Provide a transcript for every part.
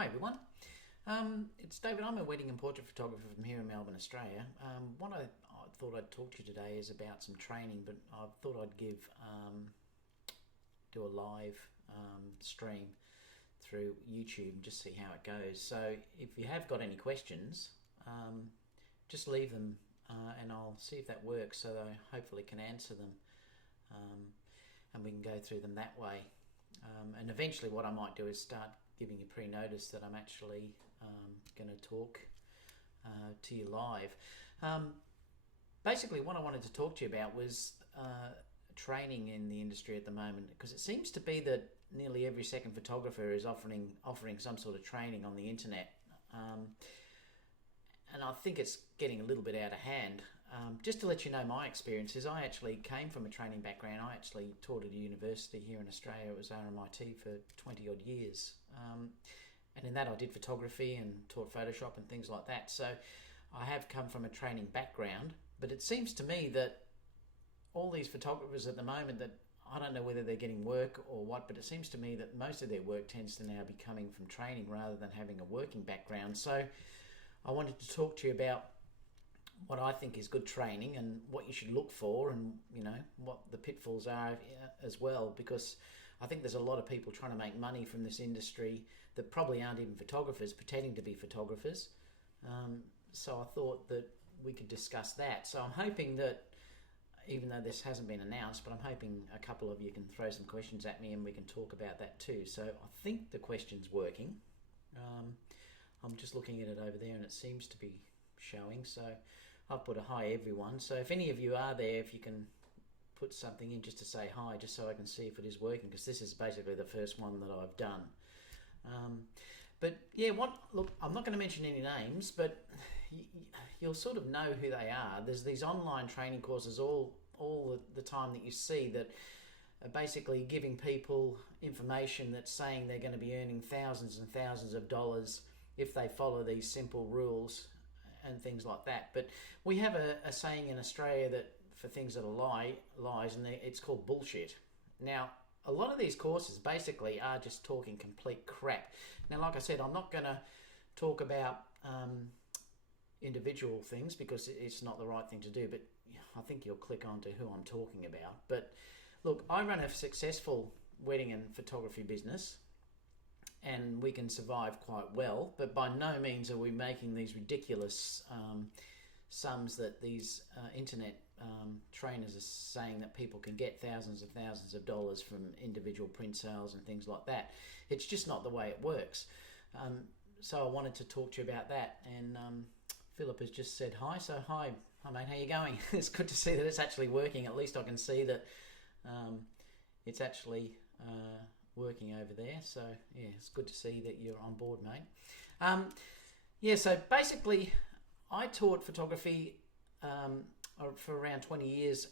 Hi everyone. It's David. I'm a wedding and portrait photographer from here in Melbourne, Australia. What I thought I'd talk to you today is about some training, but I thought I'd do a live stream through YouTube and just see how it goes. So if you have got any questions, just leave them and I'll see if that works. So that I hopefully can answer them, and we can go through them that way. And eventually, what I might do is start giving you pre-notice that I'm actually going to talk to you live. Basically, what I wanted to talk to you about was training in the industry at the moment, because it seems to be that nearly every second photographer is offering some sort of training on the internet, and I think it's getting a little bit out of hand. Just to let you know my experiences, I actually came from a training background. I actually taught at a university here in Australia. It was RMIT for 20 odd years. And in that I did photography and taught Photoshop and things like that. So I have come from a training background, but it seems to me that all these photographers at the moment, that I don't know whether they're getting work or what, but it seems to me that most of their work tends to now be coming from training rather than having a working background. So I wanted to talk to you about what I think is good training and what you should look for, and what the pitfalls are as well, because I think there's a lot of people trying to make money from this industry that probably aren't even photographers, pretending to be photographers. So I thought that we could discuss that. So I'm hoping that, even though this hasn't been announced, but I'm hoping a couple of you can throw some questions at me and we can talk about that too. So I think the question's working. I'm just looking at it over there and it seems to be showing. So I'll put a hi everyone. So if any of you are there, if you can put something in just to say hi, just so I can see if it is working, because this is basically the first one that I've done. But yeah, look, I'm not going to mention any names, but you'll sort of know who they are. There's these online training courses all the time that you see that are basically giving people information that's saying they're going to be earning thousands and thousands of dollars if they follow these simple rules and things like that. But we have a saying in Australia that for things that are lies, and it's called bullshit. Now, a lot of these courses basically are just talking complete crap. Now, like I said, I'm not going to talk about individual things because it's not the right thing to do, but I think you'll click on to who I'm talking about. But look, I run a successful wedding and photography business, and we can survive quite well, but by no means are we making these ridiculous sums that these internet trainers are saying that people can get thousands of dollars from individual print sales and things like that. It's just not the way it works. So I wanted to talk to you about that, and Philip has just said hi. So hi mate, how you going? It's good to see that it's actually working. At least I can see that it's actually working over there. So yeah, it's good to see that you're on board, mate. So basically I taught photography for around 20 years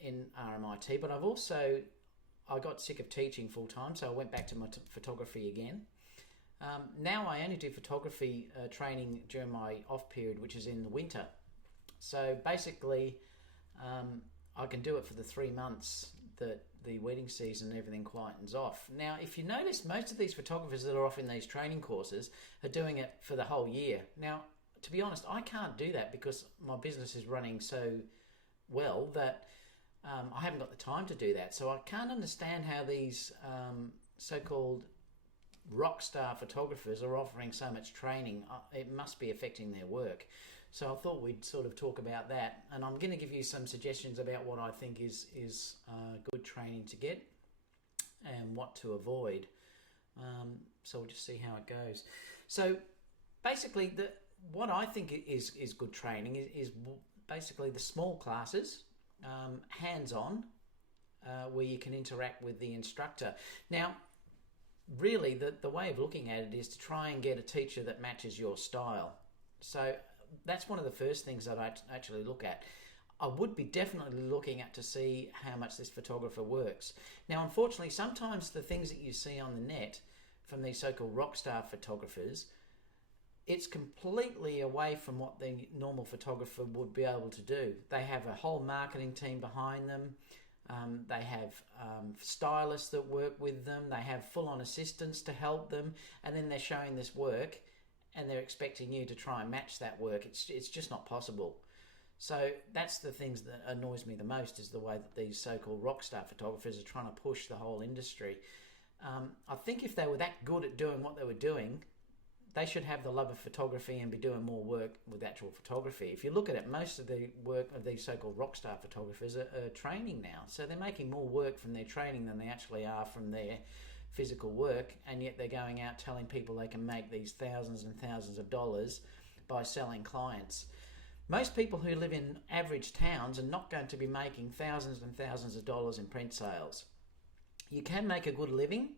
in RMIT, but I got sick of teaching full time, so I went back to my photography again. Now I only do photography training during my off period, which is in the winter. So basically I can do it for the 3 months that the wedding season and everything quietens off. Now, if you notice, most of these photographers that are offering these training courses are doing it for the whole year. Now, to be honest, I can't do that because my business is running so well that I haven't got the time to do that. So I can't understand how these so-called rock star photographers are offering so much training. It must be affecting their work. So I thought we'd sort of talk about that, and I'm going to give you some suggestions about what I think is good training to get and what to avoid. So we'll just see how it goes. So basically, what I think is good training is basically the small classes, hands-on, where you can interact with the instructor. Now, really, the way of looking at it is to try and get a teacher that matches your style. So that's one of the first things that I actually look at. I would be definitely looking at to see how much this photographer works. Now, unfortunately, sometimes the things that you see on the net from these so-called rock star photographers, it's completely away from what the normal photographer would be able to do. They have a whole marketing team behind them. They have stylists that work with them. They have full-on assistants to help them, and then they're showing this work, and they're expecting you to try and match that work. It's just not possible. So that's the things that annoys me the most, is the way that these so-called rock star photographers are trying to push the whole industry. I think if they were that good at doing what they were doing, they should have the love of photography and be doing more work with actual photography. If you look at it, most of the work of these so-called rock star photographers are training now. So they're making more work from their training than they actually are from their physical work, and yet they're going out telling people they can make these thousands and thousands of dollars by selling clients. Most people who live in average towns are not going to be making thousands and thousands of dollars in print sales. You can make a good living,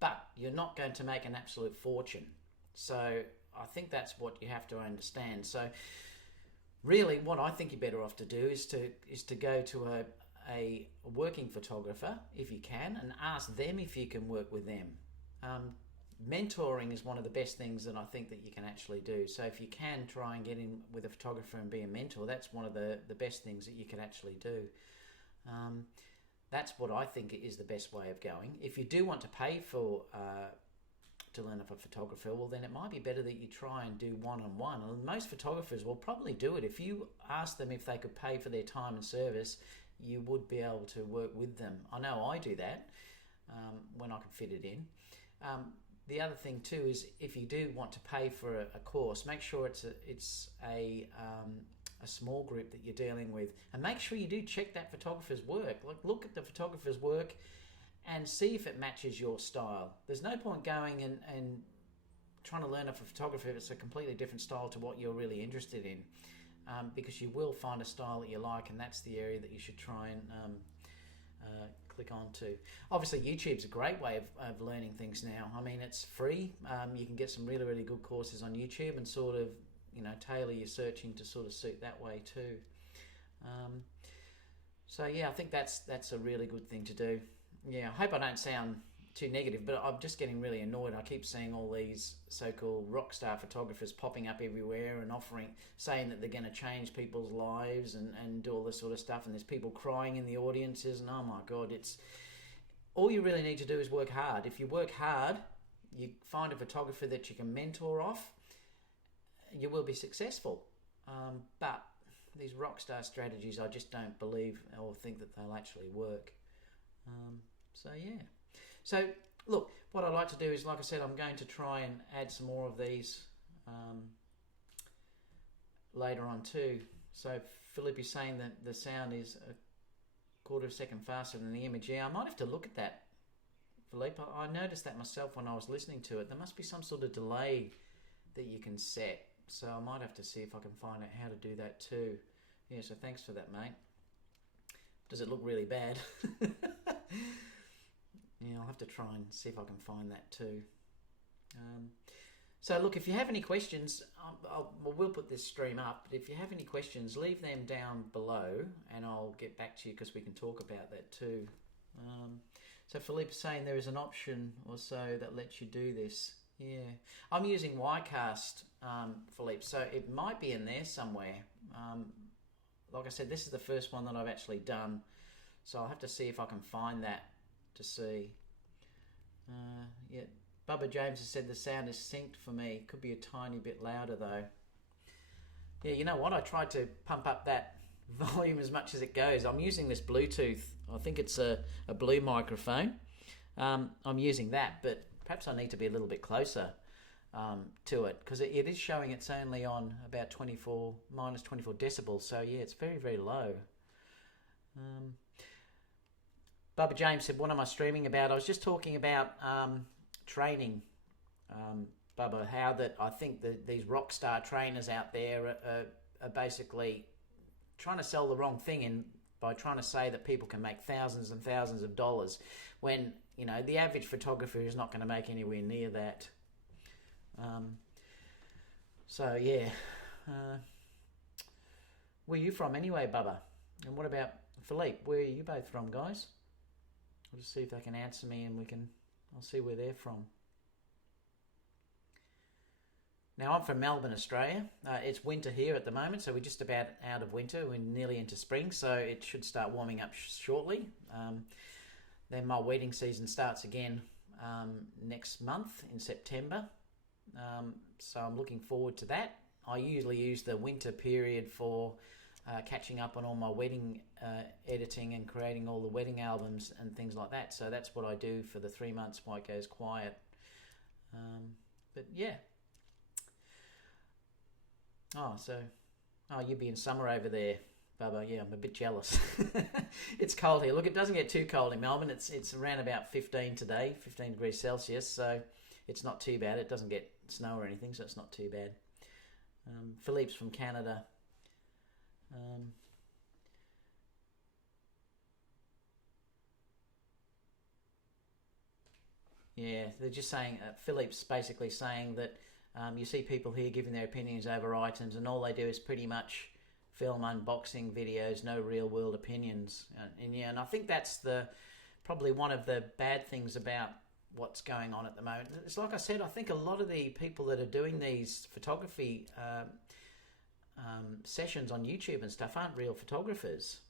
but you're not going to make an absolute fortune. So I think that's what you have to understand. So really what I think you're better off to do is to go to a working photographer if you can, and ask them if you can work with them. Mentoring is one of the best things that I think that you can actually do. So if you can try and get in with a photographer and be a mentor, that's one of the best things that you can actually do. That's what I think is the best way of going. If you do want to pay for to learn off a photographer, well then it might be better that you try and do one-on-one. And most photographers will probably do it. If you ask them if they could pay for their time and service, you would be able to work with them. I know I do that when I can fit it in. The other thing too is, if you do want to pay for a course, make sure it's a small group that you're dealing with, and make sure you do check that photographer's work. Like, look at the photographer's work and see if it matches your style. There's no point going and trying to learn off a photographer if it's a completely different style to what you're really interested in, because you will find a style that you like, and that's the area that you should try and click on to. Obviously, YouTube's a great way of learning things now. I mean, it's free. You can get some really, really good courses on YouTube and sort of, tailor your searching to sort of suit that way too. So yeah, I think that's a really good thing to do. Yeah, I hope I don't sound too negative, but I'm just getting really annoyed. I keep seeing all these so-called rock star photographers popping up everywhere and saying that they're going to change people's lives and do all this sort of stuff, and there's people crying in the audiences, and oh my God, all you really need to do is work hard. If you work hard, you find a photographer that you can mentor off, you will be successful. But these rock star strategies, I just don't believe or think that they'll actually work. So yeah. So look, what I'd like to do is, like I said, I'm going to try and add some more of these later on too. So Philip is saying that the sound is a quarter of a second faster than the image. Yeah, I might have to look at that, Philippe. I noticed that myself when I was listening to it. There must be some sort of delay that you can set. So I might have to see if I can find out how to do that too. Yeah, so thanks for that, mate. Does it look really bad? Yeah, I'll have to try and see if I can find that too. So look, if you have any questions, we'll put this stream up, but if you have any questions, leave them down below and I'll get back to you, because we can talk about that too. So Philippe's saying there is an option or so that lets you do this. Yeah, I'm using Ycast, Philippe, so it might be in there somewhere. Like I said, this is the first one that I've actually done, so I'll have to see if I can find that to see. Yeah, Bubba James has said the sound is synced for me. Could be a tiny bit louder though. Yeah, you know what? I tried to pump up that volume as much as it goes. I'm using this Bluetooth. I think it's a Blue microphone. I'm using that, but perhaps I need to be a little bit closer to it, because it is showing it's only on about minus 24 decibels. So yeah, it's very, very low. Bubba James said, what am I streaming about? I was just talking about training, Bubba, how that I think that these rock star trainers out there are basically trying to sell the wrong thing by trying to say that people can make thousands and thousands of dollars, when the average photographer is not going to make anywhere near that. So yeah, where are you from anyway, Bubba? And what about Philippe? Where are you both from, guys? I'll just see if they can answer me, and I'll see where they're from. Now, I'm from Melbourne, Australia. It's winter here at the moment, so we're just about out of winter. We're nearly into spring, so it should start warming up shortly. Then my weeding season starts again next month in September. So I'm looking forward to that. I usually use the winter period for catching up on all my wedding editing and creating all the wedding albums and things like that. So that's what I do for the 3 months while it goes quiet. But yeah. You'd be in summer over there, Bubba. Yeah, I'm a bit jealous. It's cold here. Look, it doesn't get too cold in Melbourne. It's around about 15 today, 15 degrees Celsius. So it's not too bad. It doesn't get snow or anything, so it's not too bad. Philippe's from Canada. Yeah, they're just saying, Philippe's basically saying that you see people here giving their opinions over items, and all they do is pretty much film unboxing videos, no real world opinions. And I think that's probably one of the bad things about what's going on at the moment. It's like I said, I think a lot of the people that are doing these photography sessions on YouTube and stuff aren't real photographers.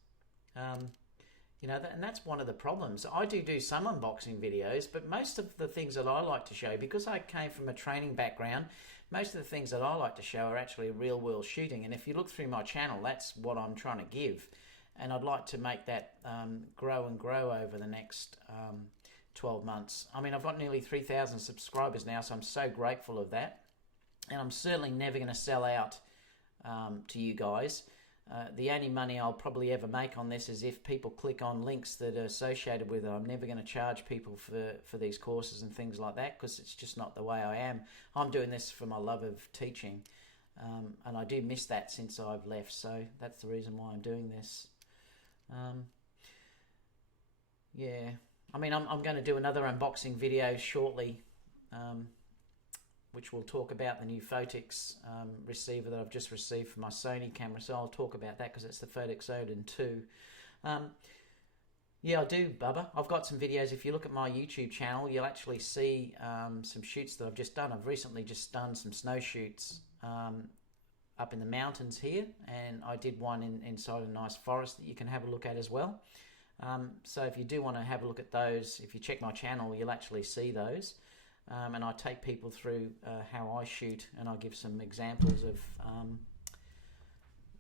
And that's one of the problems. I do some unboxing videos, but most of the things that I like to show, because I came from a training background, most of the things that I like to show are actually real world shooting. And if you look through my channel, that's what I'm trying to give. And I'd like to make that grow and grow over the next 12 months. I mean, I've got nearly 3,000 subscribers now, so I'm so grateful of that. And I'm certainly never going to sell out to you guys. The only money I'll probably ever make on this is if people click on links that are associated with it. I'm never going to charge people for these courses and things like that, because it's just not the way I am. I'm doing this for my love of teaching, and I do miss that since I've left, so that's the reason why I'm doing this. Yeah, I mean, I'm going to do another unboxing video shortly, which will talk about the new Photix receiver that I've just received for my Sony camera. So I'll talk about that because it's the Photix Odin 2. Yeah, I do, Bubba. I've got some videos. If you look at my YouTube channel, you'll actually see some shoots that I've just done. I've recently just done some snow shoots up in the mountains here, and I did one inside a nice forest that you can have a look at as well. So if you do want to have a look at those, if you check my channel, you'll actually see those. And I take people through how I shoot, and I give some examples of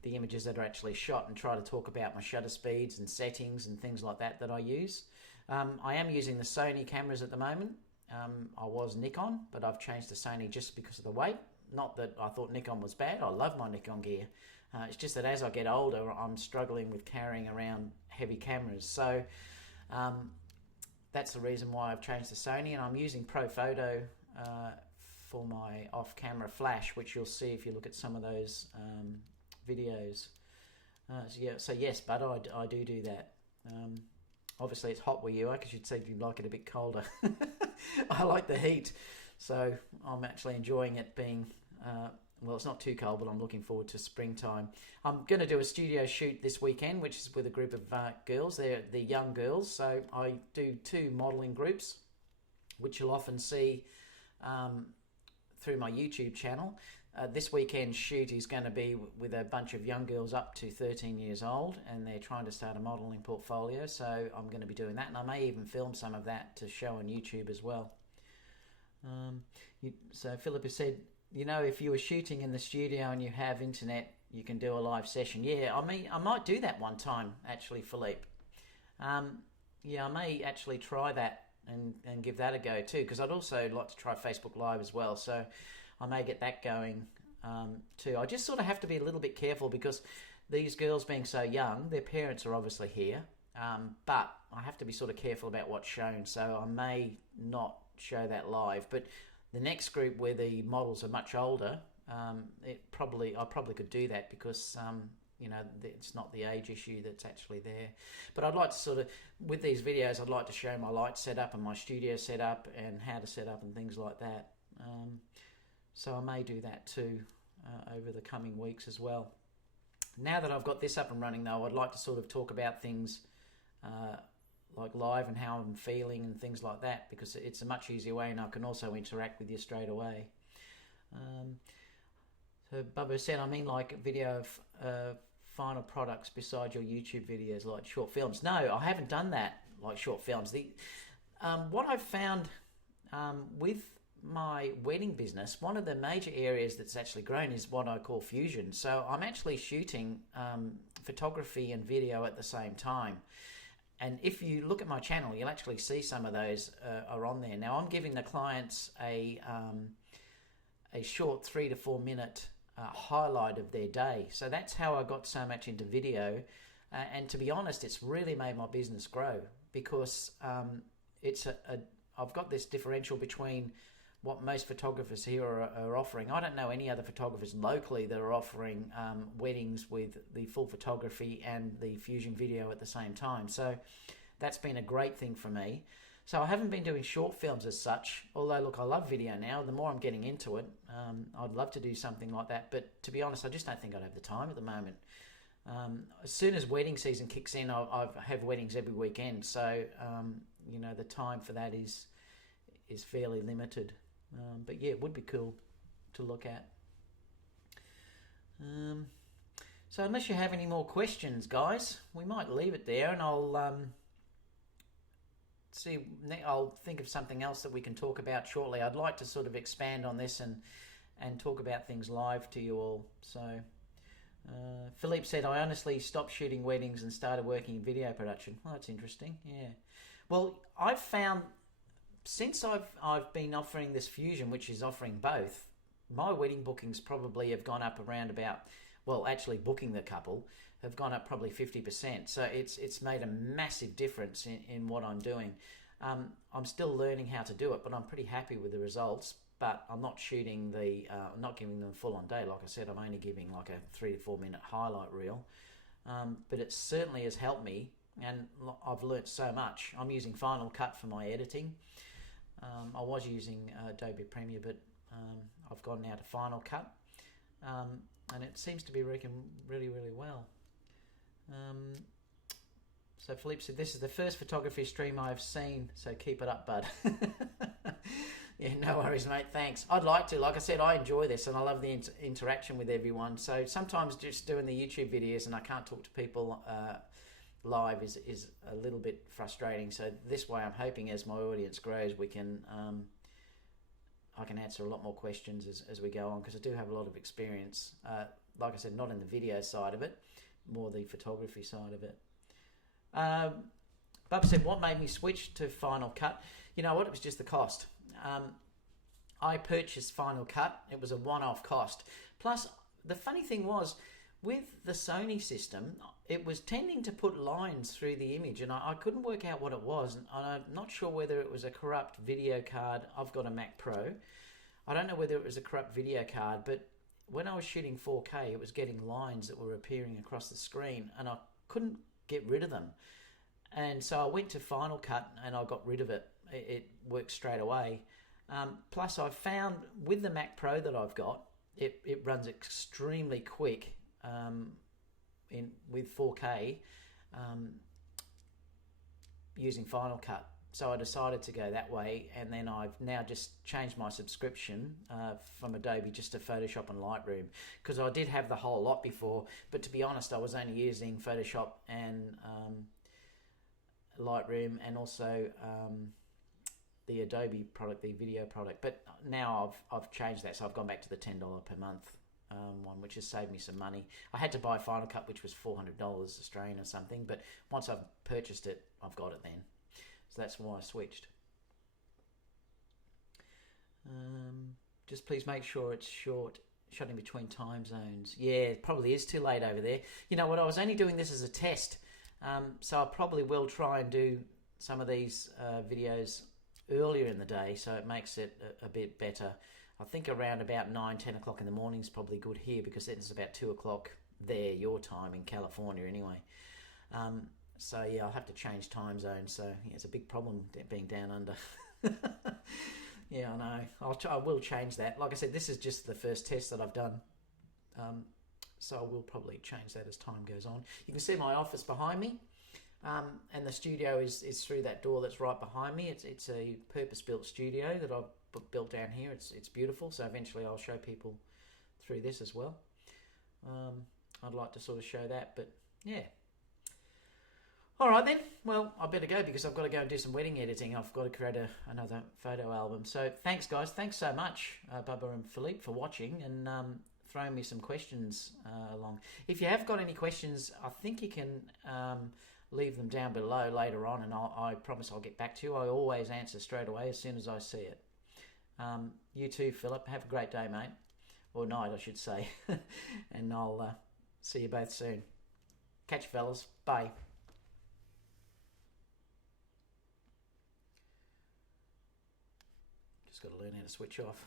the images that are actually shot, and try to talk about my shutter speeds and settings and things like that I use. I am using the Sony cameras at the moment. I was Nikon, but I've changed to Sony just because of the weight. Not that I thought Nikon was bad. I love my Nikon gear. It's just that as I get older, I'm struggling with carrying around heavy cameras. So that's the reason why I've changed to Sony, and I'm using ProPhoto for my off-camera flash, which you'll see if you look at some of those videos. So yes, but I do that. Obviously it's hot where you are, because you'd say you'd like it a bit colder. I like the heat, so I'm actually enjoying it being well, it's not too cold, but I'm looking forward to springtime. I'm going to do a studio shoot this weekend, which is with a group of girls. They're the young girls, so I do 2 modelling groups, which you'll often see through my YouTube channel. This weekend's shoot is going to be with a bunch of young girls up to 13 years old, and they're trying to start a modelling portfolio, so I'm going to be doing that, and I may even film some of that to show on YouTube as well. So Philip has said, if you were shooting in the studio and you have internet, you can do a live session. Yeah, I mean, I might do that one time, actually, Philippe. Yeah, I may actually try that and give that a go too, because I'd also like to try Facebook Live as well, so I may get that going too. I just sort of have to be a little bit careful, because these girls being so young, their parents are obviously here, but I have to be sort of careful about what's shown, so I may not show that live. But the next group, where the models are much older, I probably could do that, because it's not the age issue that's actually there. But I'd like to sort of, with these videos, I'd like to show my light setup and my studio setup and how to set up and things like that. So I may do that too over the coming weeks as well. Now that I've got this up and running, though, I'd like to sort of talk about things like live and how I'm feeling and things like that, because it's a much easier way, and I can also interact with you straight away. So Bubba said, I mean like video of final products besides your YouTube videos, like short films. No, I haven't done that, like short films. What I've found with my wedding business, one of the major areas that's actually grown is what I call fusion. So I'm actually shooting photography and video at the same time. And if you look at my channel, you'll actually see some of those are on there. Now I'm giving the clients a short 3 to 4 minute highlight of their day. So that's how I got so much into video. And to be honest, it's really made my business grow because I've got this differential between what most photographers here are offering. I don't know any other photographers locally that are offering weddings with the full photography and the fusion video at the same time. So that's been a great thing for me. So I haven't been doing short films as such, although look, I love video now. The more I'm getting into it, I'd love to do something like that. But to be honest, I just don't think I'd have the time at the moment. As soon as wedding season kicks in, I have weddings every weekend. So, the time for that is fairly limited. But yeah, it would be cool to look at. So unless you have any more questions, guys, we might leave it there, and I'll think of something else that we can talk about shortly. I'd like to sort of expand on this and talk about things live to you all. So Philippe said, I honestly stopped shooting weddings and started working in video production. Well, that's interesting. Yeah. Well, I've found since I've been offering this fusion, which is offering both, my wedding bookings probably have gone up around about, well, actually booking the couple have gone up probably 50%. So it's made a massive difference in what I'm doing. I'm still learning how to do it, but I'm pretty happy with the results. But I'm not shooting I'm not giving them full on day. Like I said, I'm only giving like a 3 to 4 minute highlight reel. But it certainly has helped me, and I've learnt so much. I'm using Final Cut for my editing. I was using Adobe Premiere, but I've gone now to Final Cut, and it seems to be working really, really well. So Philippe said, this is the first photography stream I've seen, so keep it up, bud. Yeah, no worries, mate, thanks. I'd like to. Like I said, I enjoy this, and I love the interaction with everyone. So sometimes just doing the YouTube videos and I can't talk to people live is a little bit frustrating. So this way I'm hoping as my audience grows I can answer a lot more questions as we go on, because I do have a lot of experience. Like I said, not in the video side of it, more the photography side of it. Bub said, what made me switch to Final Cut? You know what, it was just the cost. I purchased Final Cut. It was a one-off cost. Plus, the funny thing was, with the Sony system, it was tending to put lines through the image, and I couldn't work out what it was. And I'm not sure whether it was a corrupt video card. I've got a Mac Pro. I don't know whether it was a corrupt video card, but when I was shooting 4K, it was getting lines that were appearing across the screen, and I couldn't get rid of them. And so I went to Final Cut, and I got rid of it. It worked straight away. Plus, I found with the Mac Pro that I've got, it runs extremely quick with 4K using Final Cut. So I decided to go that way, and then I've now just changed my subscription from Adobe just to Photoshop and Lightroom, because I did have the whole lot before, but to be honest, I was only using Photoshop and Lightroom, and also the Adobe product, the video product. But now I've changed that, so I've gone back to the $10 per month one, which has saved me some money. I had to buy Final Cut, which was $400 Australian or something, but once I've purchased it, I've got it then. So that's why I switched. Just please make sure it's shot in between time zones. Yeah, it probably is too late over there. You know what, I was only doing this as a test, so I probably will try and do some of these videos earlier in the day, so it makes it a bit better. I think around about 9-10 o'clock in the morning is probably good here, because then it's about 2 o'clock there, your time in California anyway. So yeah, I'll have to change time zones. So yeah, it's a big problem being down under. Yeah, I know. I will change that. Like I said, this is just the first test that I've done. So I will probably change that as time goes on. You can see my office behind me. And the studio is through that door that's right behind me. It's a purpose-built studio that I've built down here. It's beautiful. So eventually I'll show people through this as well. I'd like to sort of show that, but yeah. All right then. Well, I better go because I've got to go and do some wedding editing. I've got to create another photo album. So thanks, guys. Thanks so much, Bubba and Philippe, for watching and throwing me some questions along. If you have got any questions, I think you can leave them down below later on, and I promise I'll get back to you. I always answer straight away as soon as I see it. You too, Philip. Have a great day, mate. Or night, I should say. And I'll see you both soon. Catch you, fellas. Bye. Just got to learn how to switch off.